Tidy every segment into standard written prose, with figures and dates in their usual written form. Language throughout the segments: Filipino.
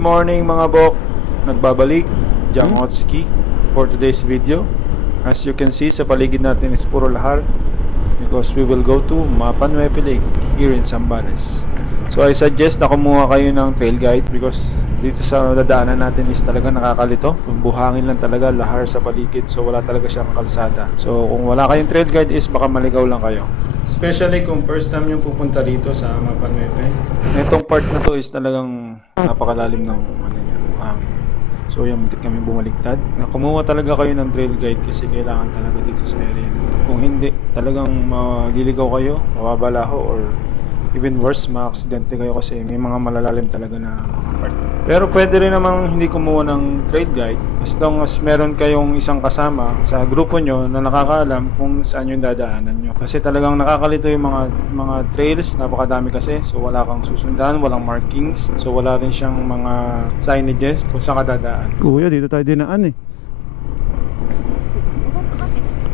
morning mga bok, nagbabalik Jang Otski for today's video. As you can see, sa paligid natin is puro lahar because we will go to Mapanuepe Lake here in Zambales. So I suggest na kumuha kayo ng trail guide because dito sa dadaanan natin is talaga nakakalito. Buhangin lang talaga, lahar sa paligid, so wala talaga siyang kalsada. So kung wala kayong trail guide is baka maligaw lang kayo. Especially kung first time yung pupunta dito sa Mapanuepe. Itong part na to is talagang napakalalim ng buhangin. So yung muntik kami bumaligtad. Kumuha talaga kayo ng trail guide kasi kailangan talaga dito sa area na to. Kung hindi, talagang maliligaw kayo, mababalaho, or even worse, ma-aksidente kayo kasi may mga malalalim talaga na part. Pero pwede rin namang hindi kumuha ng trail guide as long as meron kayong isang kasama sa grupo nyo na nakakaalam kung saan yung dadaanan nyo. Kasi talagang nakakalito yung mga trails, napakadami kasi. So wala kang susundan, walang markings. So wala rin siyang mga signages kung saan ka dadaan. Kuya, dito tayo dinaan eh.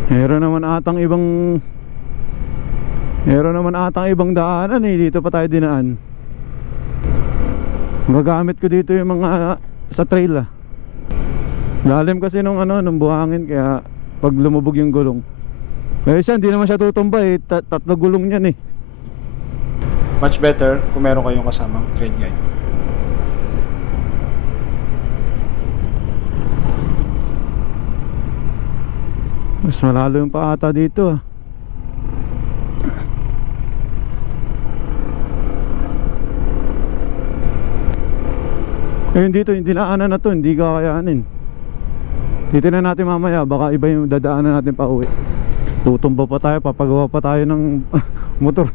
Meron naman atang ibang daanan eh. Dito pa tayo dinaan. Gagamit ko dito yung mga sa trail ah. Lalim kasi nung buhangin, kaya pag lumubog yung gulong. Kaya siya, hindi naman siya tutumba eh. Tatlo gulong niyan eh. Much better kung meron kayong kasamang trail guide. Mas malalo yung paata dito ah. Ngayon dito, yung dinaanan na to, hindi kakayanin. Titignan natin mamaya, baka iba yung dadaanan natin pa uwi. Tutumba pa tayo, papagawa pa tayo ng motor.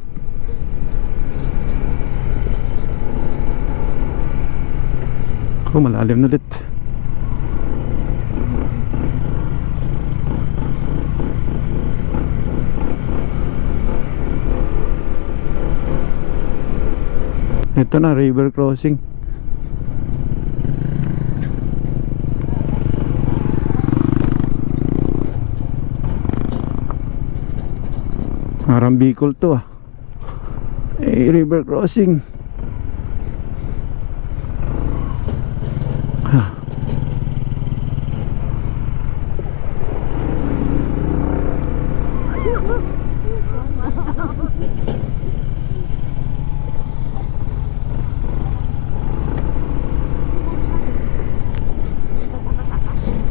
Malalim na ulit. Ito na, river crossing. Parang Bicol to ah. River crossing.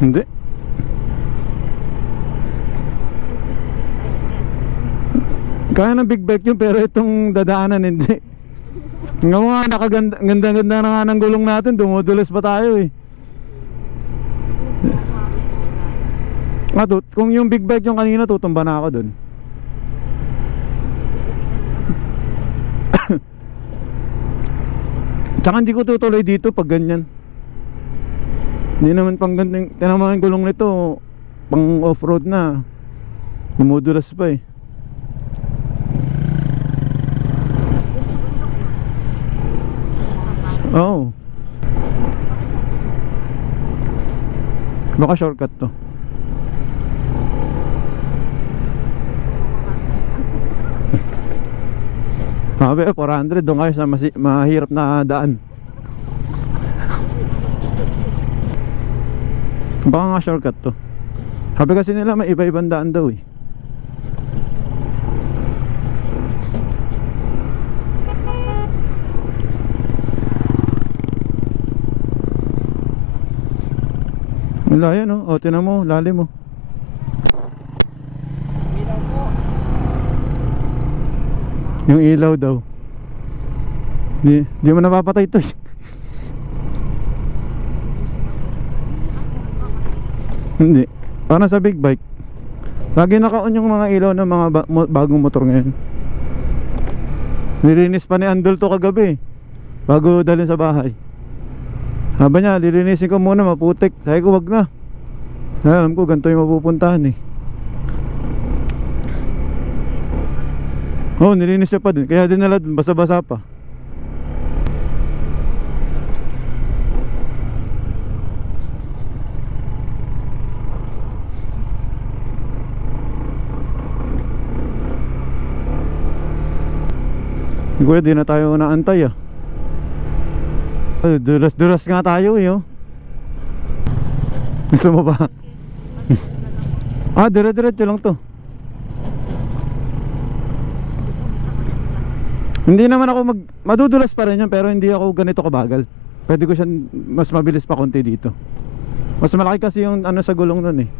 Hindi. Kaya ng big bike yun, pero itong dadaanan hindi. Nga mga nakaganda-ganda na nga ng gulong natin, dumudulas pa tayo eh. Kung yung big bike yung kanina, tutumba na ako dun. Tsaka hindi ko tutuloy dito pag ganyan. Hindi naman pang ganyan. Tinama yung gulong nito, pang off-road na. Dumudulas pa eh. Oo. Baka shortcut to. Sabi 400 doon kayo sa mahirap na daan. Baka nga shortcut to. Sabi kasi nila may iba-ibang daan daw eh. Wala yan oh. O tinan mo, lalim mo. Ilaw po. Yung ilaw daw. Di mo napapatay ito. Hindi. Parang sa big bike. Lagi naka-on yung mga ilaw ng mga bagong motor ngayon. Nilinis pa ni Andol to kagabi bago dalhin sa bahay. Sabi niya, lilinisin ko muna, maputik. Sabi ko, wag na. Alam ko, ganito yung mapupuntahan eh. Oh, nilinis siya pa din. Kaya dinala dun, basa-basa pa. Kuya, di na tayo naantay ah. Dulas-dulas nga tayo eh, oh. Gusto mo ba? Dire-diretso lang to. Hindi naman ako madudulas pa rin yan, pero hindi ako ganito kabagal. Pwede ko siyang mas mabilis pa konti dito. Mas malaki kasi yung ano sa gulong nun eh.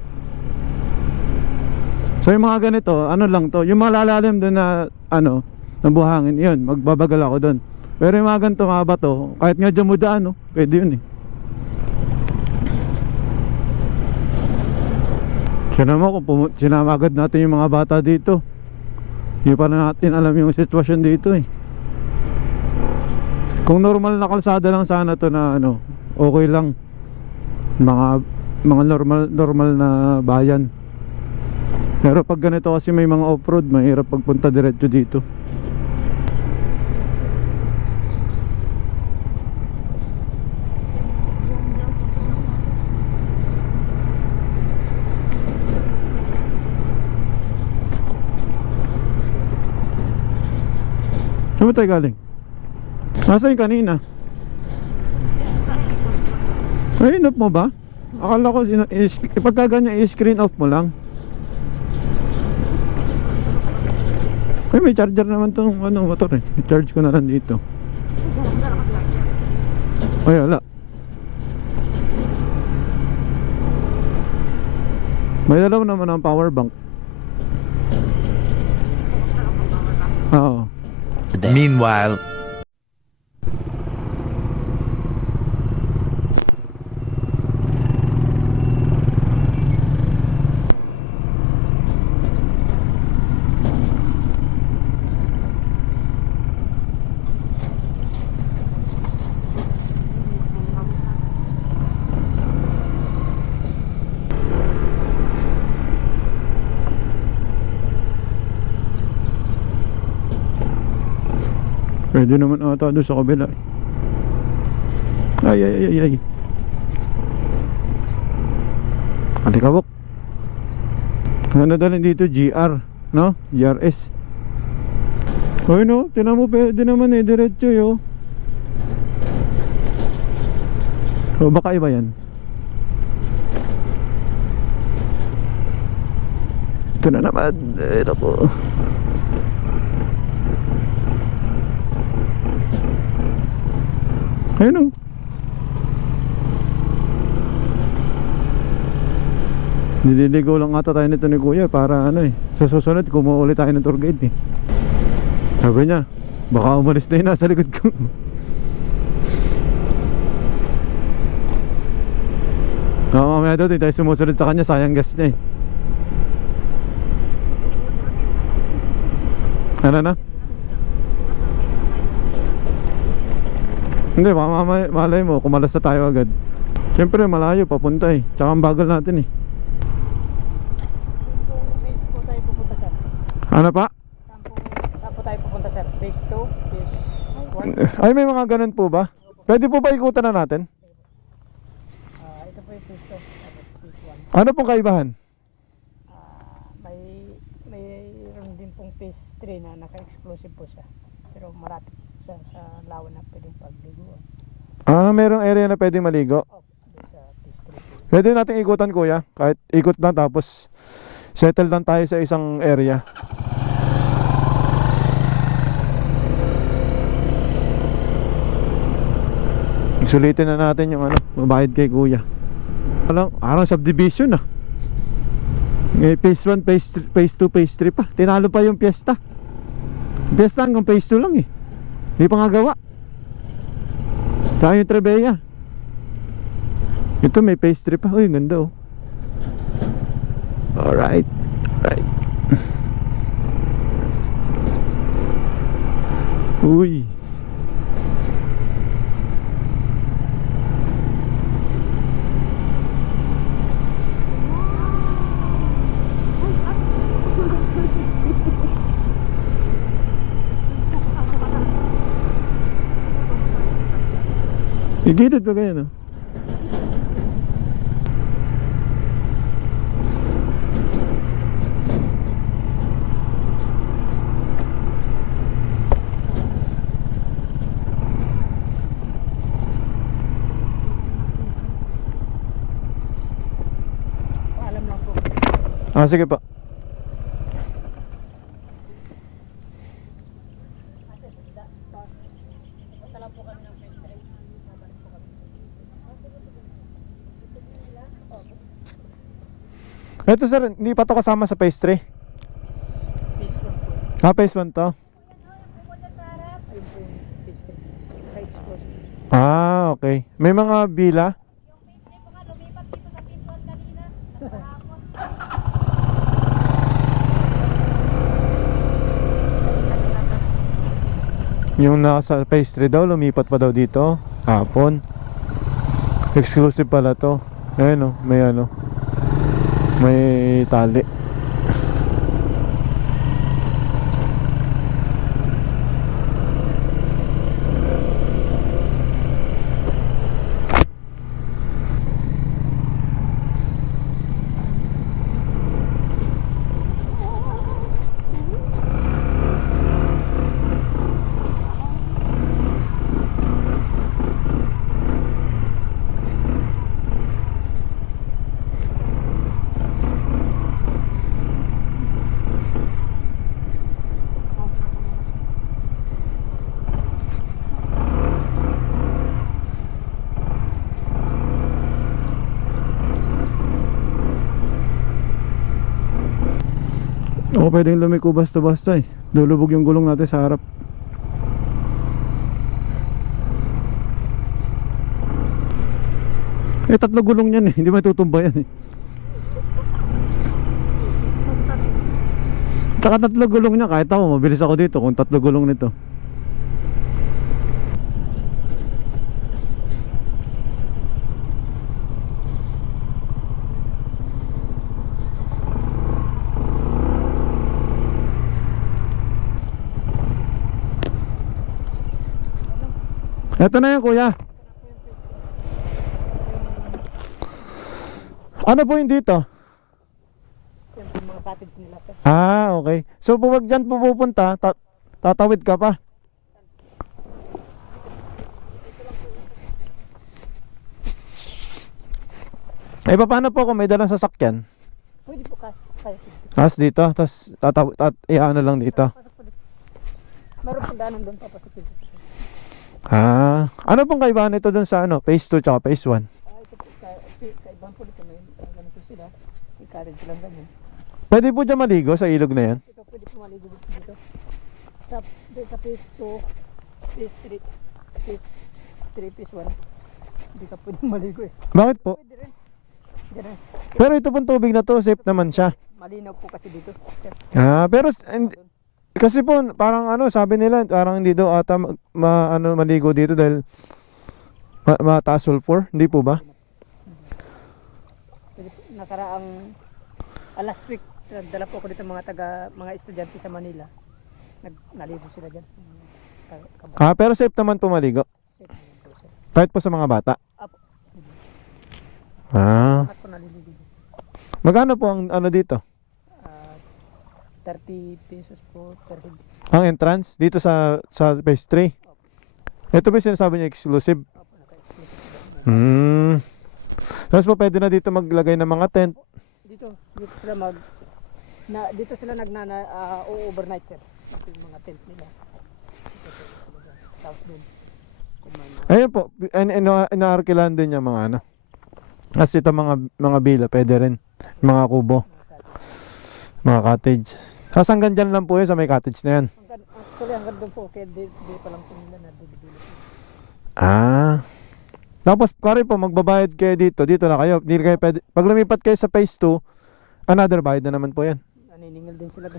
So yung mga ganito, ano lang to, yung mga lalalim doon na ano, na buhangin, yun, magbabagal ako doon. Pero yung mga ganito, mga bato, kahit nga dyan mo daan, no, pwede yun eh. Sinama agad natin yung mga bata dito. Hindi pa na natin alam yung sitwasyon dito eh. Kung normal na kalsada lang sana to na ano, okay lang. Mga normal na bayan. Pero pag ganito kasi may mga off-road, mahirap pagpunta diretso dito. Saan ba tayo galing? Nasaan yung kanina? Ay, off mo ba? Akala ko ipagka ganyan i-screen off mo lang. Ay, may charger naman tong ano, motor eh. I-charge ko na lang dito. Ay, wala. May dalaw naman ang power bank. Oo. Meanwhile, pwede naman ata doon sa kabila. Ay. Alikabok. Ano dalhin dito? GR, no? GRS. Ay no, tinan mo, pwede naman eh, diretso yo. O baka iba yan. Ito na naman. Ito po. Ayun o. Nililigaw lang ata tayo nito ni Kuya para ano eh, sa susunod kumuha ulit tayo ng tour guide eh. Sabi niya, baka umalis na yun nasa likod ko. Mamaya daw tayo sumusunod sa kanya, sayang gas niya eh. Ano na? Hindi, baka malay mo, kumalas na tayo agad. Siyempre malayo papunta eh. Tsaka ang bagal natin eh. Base po tayo pupunta, sir. Ano pa? Saan po tayo pupunta, sir? Base 2? Base 1? Ay, may mga ganun po ba? Pwede po ba ikutan na natin? Ito po yung base 2. Base 1. Ano pong kaibahan? Mayroon din pong phase 3 na naka-explosive po siya. Pero malapit siya sa lawan na pwedeng pagliguan. Merong area na pwedeng maligo. Sa phase 3. Pwede nating ikutan kuya. Kahit ikot lang tapos settle lang tayo sa isang area. Sulitin na natin yung ano, mabayad kay kuya. Parang subdivision ah. Phase 1, phase 2, phase 3 pa. Tinalo pa yung piyesta. Piyesta hanggang phase 2 lang eh. Hindi pa nga gawa. Tsaka yung Trebeya. Ito may phase 3 pa. Uy, ganda oh. Alright. Alright. Uy. Igidid pa kayo no? Sige po. Ito sir, hindi pa to kasama sa phase 3. Phase 1 po. Phase 1 to. Ayun po yung phase 3. Naka-explosive. Okay. May mga bila? Yung nasa phase 3 daw, lumipat pa daw dito. Hapon. Exclusive pala to. Ayan o, may ano. May tali. Oo, pwedeng lumiko basta-basta eh. Lulubog yung gulong natin sa harap. Tatlo gulong yan eh. Hindi matutumba yan eh. Tsaka tatlo gulong niya. Kahit ako, mabilis ako dito kung tatlo gulong nito. Ito na yan kuya. Ano po yung dito? Yan po yung mga cottage nila sir. Okay. So pag dyan po pupunta, tatawid ka pa? Paano po kung may dalang sasakyan? Pwede po kaya. Tapos dito, tapos ano lang dito. Meron po daanan doon papasok dito. Ano pong kaibahan ito dun sa phase 2 tsaka phase 1? Ito po, kaibang po dito, may ganito sila. May cottage lang ganyan. Pwede po dyan maligo sa ilog na yan? Ito pwede po maligo dito. Sa phase 2, phase 3, phase 3, phase 1. Hindi ka pwede maligo eh. Bakit po? Pwede rin. Ganun. Pero ito pong tubig na to, safe naman siya. Malinaw po kasi dito. Sir. Pero kasi po parang sabi nila parang hindi daw ata maligo dito dahil mataas sulfur, hindi po ba? Nakaraang last week nagdala po ako dito mga estudyante sa Manila. Naligo sila diyan. Pero safe naman po maligo. Safe naman po sir. Kahit po sa mga bata. Apo. Ah. Ako naliligo. Magkano po ang dito? 30 pesos po per head. Ang entrance dito sa phase 3. Ito ba yung sinasabi niya exclusive? Opo, naka-exclusive. Tapos po pwede na dito maglagay ng mga tent. Dito sila dito sila overnight sir. Ito yung mga tent nila. Tapos doon. Ayun po, inaarkilan din yung mga Kasi ito mga bila, pwede rin. Mga kubo, mga cottage. Hanggang dyan lang po yun sa may cottage na yan. Actually hanggang doon po, kaya di pa lang po nila nadibili. Tapos kari po, magbabayad kayo dito na kayo. Hindi kayo pwede. Pag lumipat kayo sa phase 2, another bayad na naman po yan. Naniningil din sila doon.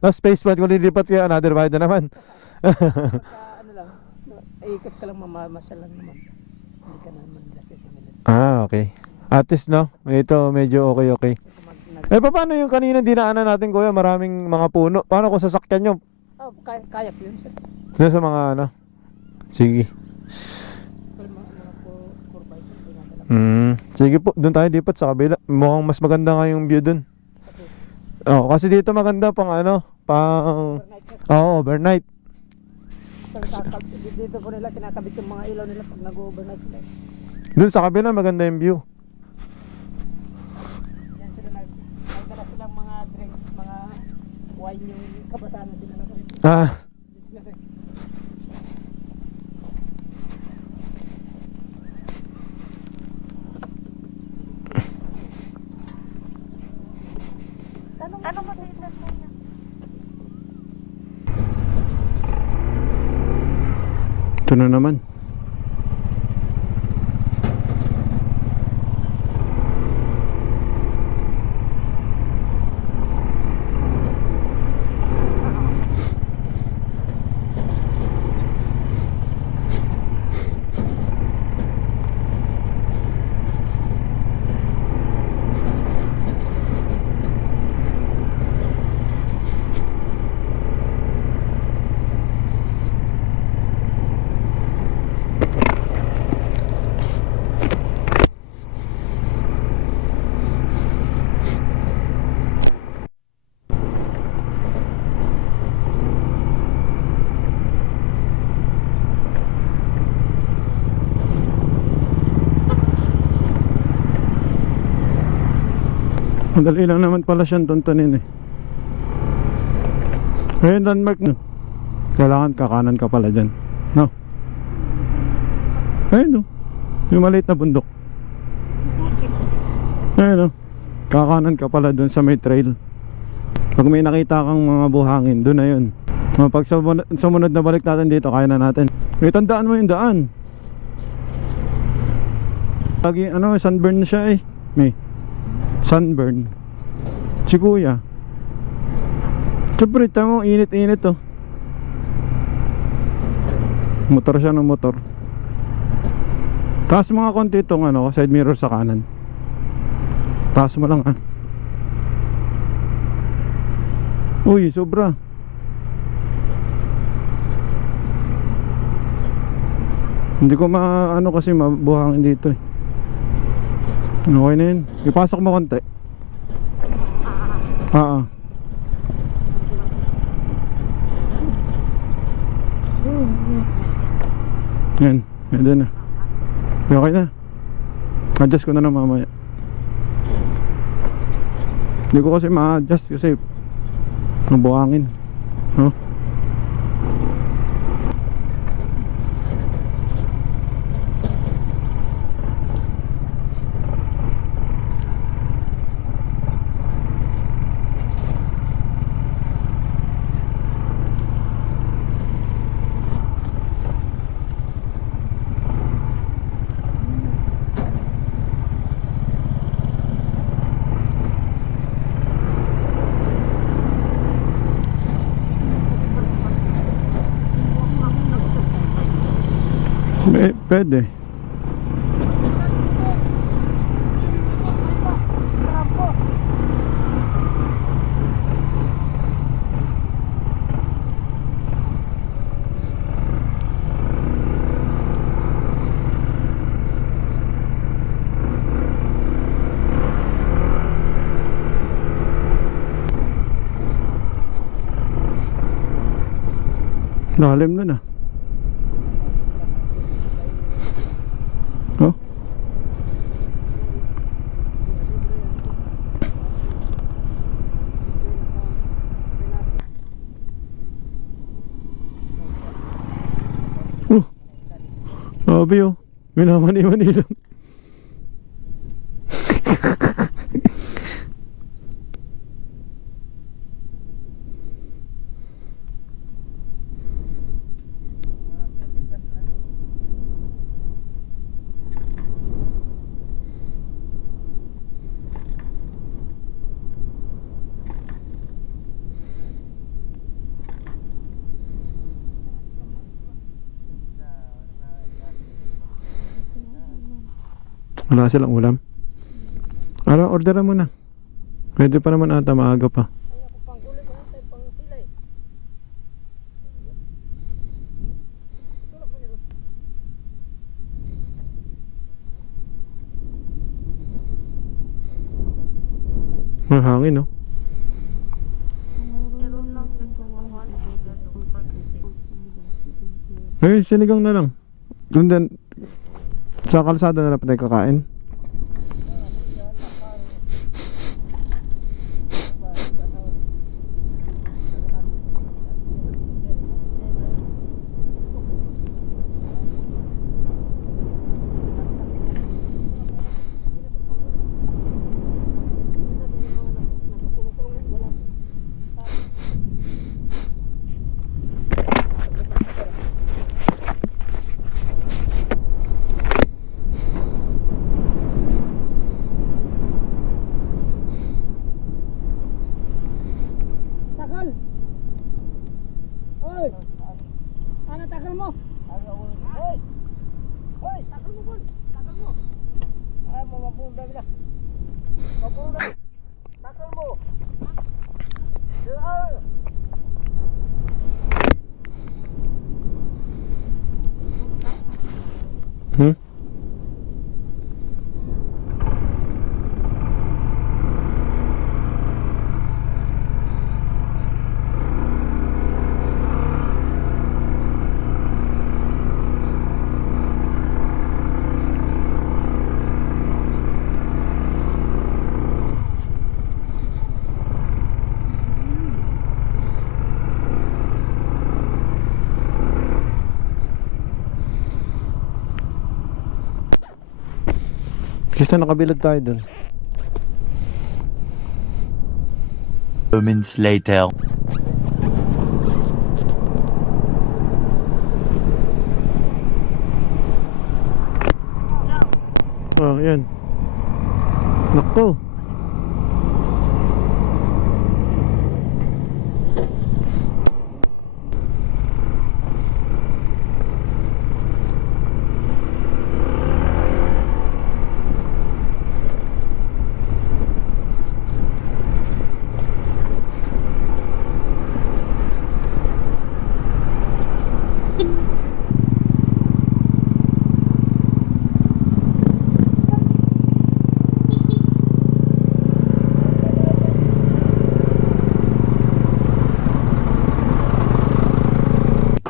Tapos phase 1, kung lilipat kayo, another bayad na naman. Lang, ikot ka lang, mamamasal lang naman. Hindi ka naman nila sisimilin. Okay. At least ito medyo okay. Paano yung kanina dinaanan natin kuya, maraming mga puno. Paano kung sasakyan nyo? Kaya po yun sir. Doon sa mga Sige. Sige po, doon tayo lipat sa kabila. Mukhang mas maganda nga yung view doon. Kasi dito maganda pang overnight. Dito po nila kinakabit yung mga ilaw nila pag nag-overnight sila. Doon sa kabila maganda yung view. Kabasa na din na rin. Ah, Tanong mo sa isa niya. ito na naman. Madali lang naman pala siyang tuntunin eh. Ayun, landmark na. Kailangan kakanan ka pala dyan, no? Ayun, no? Yung maliit na bundok. Ayun, no? Kakanan ka pala dun sa may trail. Pag may nakita kang mga buhangin, dun na yun. Pag sumunod na balik natin dito, kaya na natin. May tandaan mo yung daan. Lagi, sunburn na siya eh. May sunburn. Si kuya. Siyempre, tama mo, init-init oh. Motor siya ng motor. Taas mga konti itong side mirror sa kanan. Taas mo lang ah. Uy, sobra. Hindi ko kasi mabuhangin dito eh. Okay na yun. Ipasok mo konti. Yan, pwede na. Okay na. Adjust ko na lang mamaya. Hindi ko kasi ma-adjust kasi nabuhangin. Pwede. Lalim nun ah. Oh. Sabi oh, minamani-mani lang. Wala silang ulam. Orderan mo na. Pwede pa naman ata, maaga pa. Ayaw ko pang gulo na tayo pang sila eh. Tulak mo nito. Mahangin no? Ayun, sinigang na lang. Doon din, sa kalsada na lang tayo kakain. na. Papulo na. Takal mo. Diyan. Hmm? Kasi nakabilad tayo dun. Moments later. Oh, yan. Nakto.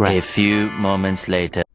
A few moments later.